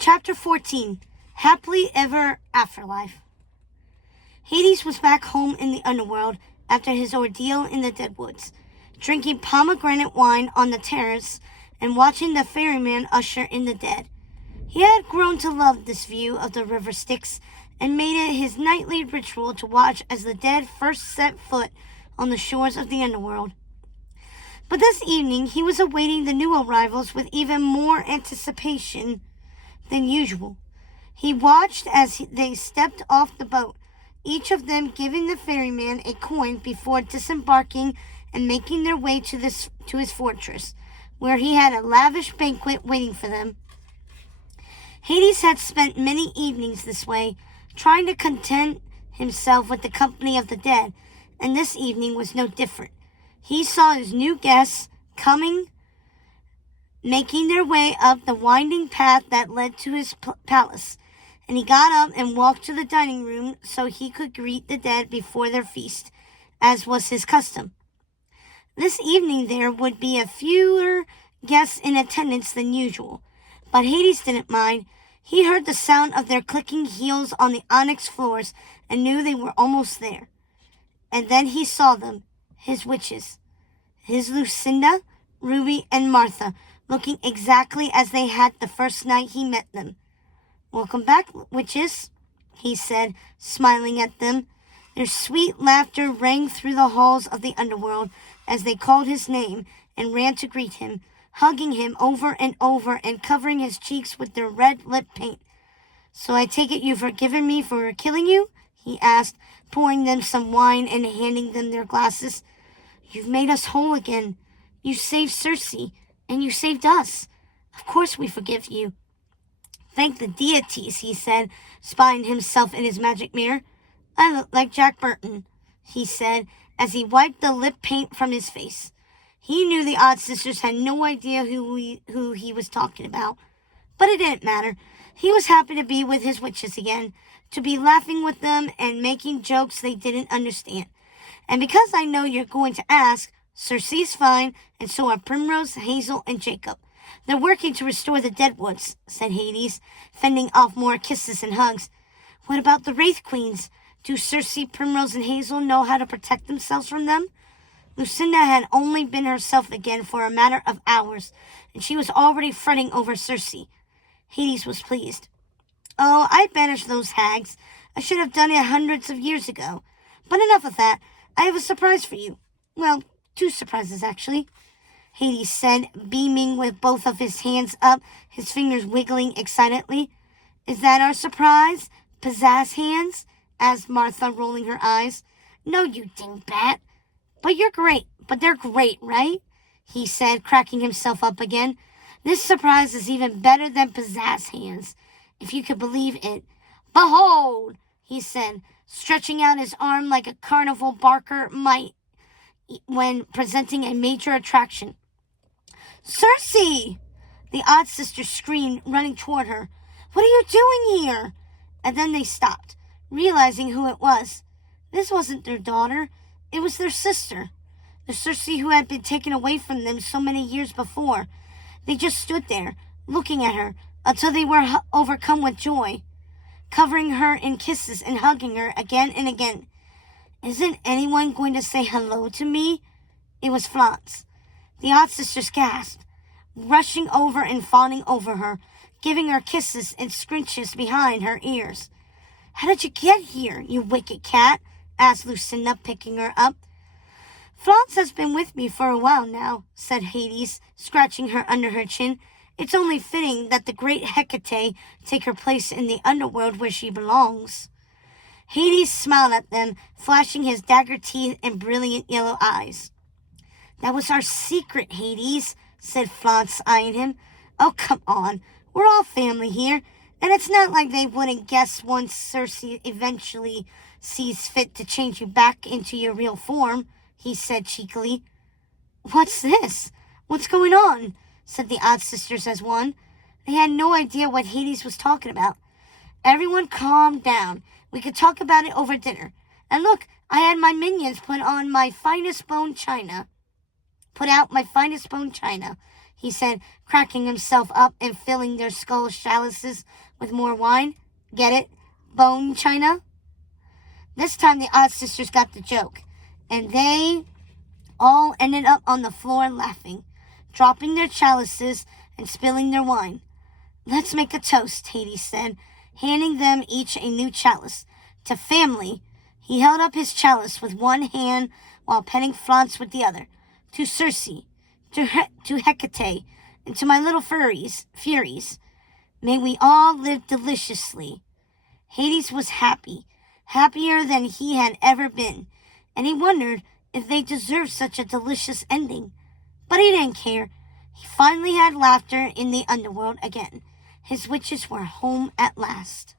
Chapter 14. Happily Ever Afterlife. Hades was back home in the underworld after his ordeal in the Deadwoods, drinking pomegranate wine on the terrace and watching the ferryman usher in the dead. He had grown to love this view of the river Styx and made it his nightly ritual to watch as the dead first set foot on the shores of the underworld. But this evening he was awaiting the new arrivals with even more anticipation than usual. He watched as they stepped off the boat, each of them giving the ferryman a coin before disembarking and making their way to his fortress, where he had a lavish banquet waiting for them. Hades had spent many evenings this way, trying to content himself with the company of the dead, and this evening was no different. He saw his new guests making their way up the winding path that led to his palace, and he got up and walked to the dining room so he could greet the dead before their feast, as was his custom. This evening there would be fewer guests in attendance than usual, but Hades didn't mind. He heard the sound of their clicking heels on the onyx floors and knew they were almost there. And then he saw them, his witches, his Lucinda, Ruby, and Martha, looking exactly as they had the first night he met them. "Welcome back, witches," he said, smiling at them. Their sweet laughter rang through the halls of the underworld as they called his name and ran to greet him, hugging him over and over and covering his cheeks with their red lip paint. "So I take it you've forgiven me for killing you?" he asked, pouring them some wine and handing them their glasses. "You've made us whole again. You saved Circe, and you saved us. Of course we forgive you." "Thank the deities," he said, spying himself in his magic mirror. "I look like Jack Burton," he said, as he wiped the lip paint from his face. He knew the Odd Sisters had no idea who he was talking about, but it didn't matter. He was happy to be with his witches again, to be laughing with them and making jokes they didn't understand. "And because I know you're going to ask, Circe's fine, and so are Primrose, Hazel, and Jacob. They're working to restore the Deadwoods," said Hades, fending off more kisses and hugs. "What about the Wraith Queens? Do Circe, Primrose, and Hazel know how to protect themselves from them?" Lucinda had only been herself again for a matter of hours, and she was already fretting over Circe. Hades was pleased. "Oh, I banished those hags. I should have done it hundreds of years ago. But enough of that. I have a surprise for you. Well, 2 surprises, actually," Hades said, beaming with both of his hands up, his fingers wiggling excitedly. "Is that our surprise, pizzazz hands?" asked Martha, rolling her eyes. "No, you dingbat. But they're great, right?" he said, cracking himself up again. "This surprise is even better than pizzazz hands, if you could believe it. Behold," he said, stretching out his arm like a carnival barker might when presenting a major attraction. "Circe!" the Odd Sisters screamed, running toward her. "What are you doing here?" And then they stopped, realizing who it was. This wasn't their daughter. It was their sister, the Circe who had been taken away from them so many years before. They just stood there, looking at her, until they were overcome with joy, covering her in kisses and hugging her again and again. "Isn't anyone going to say hello to me?" It was Florence. The Odd Sisters gasped, rushing over and fawning over her, giving her kisses and scrunches behind her ears. "How did you get here, you wicked cat?" asked Lucinda, picking her up. "Florence has been with me for a while now," said Hades, scratching her under her chin. "It's only fitting that the great Hecate take her place in the underworld where she belongs." Hades smiled at them, flashing his dagger teeth and brilliant yellow eyes. "That was our secret, Hades," said Florence, eyeing him. "Oh, come on. We're all family here, and it's not like they wouldn't guess once Circe eventually sees fit to change you back into your real form," he said cheekily. "What's this? What's going on?" said the Odd Sisters as one. They had no idea what Hades was talking about. "Everyone calm down. We could talk about it over dinner. And look, I had my minions put out my finest bone china," he said, cracking himself up and filling their skull chalices with more wine. Get it? Bone china? This time the Odd Sisters got the joke, and they all ended up on the floor laughing, dropping their chalices and spilling their wine. Let's make a toast, Hades said, handing them each a new chalice. To family. He held up his chalice with one hand while petting Flance with the other. To Circe, to Hecate, and to my little furies. May we all live deliciously. Hades was happy, happier than he had ever been, and he wondered if they deserved such a delicious ending. But he didn't care. He finally had laughter in the underworld again. His witches were home at last.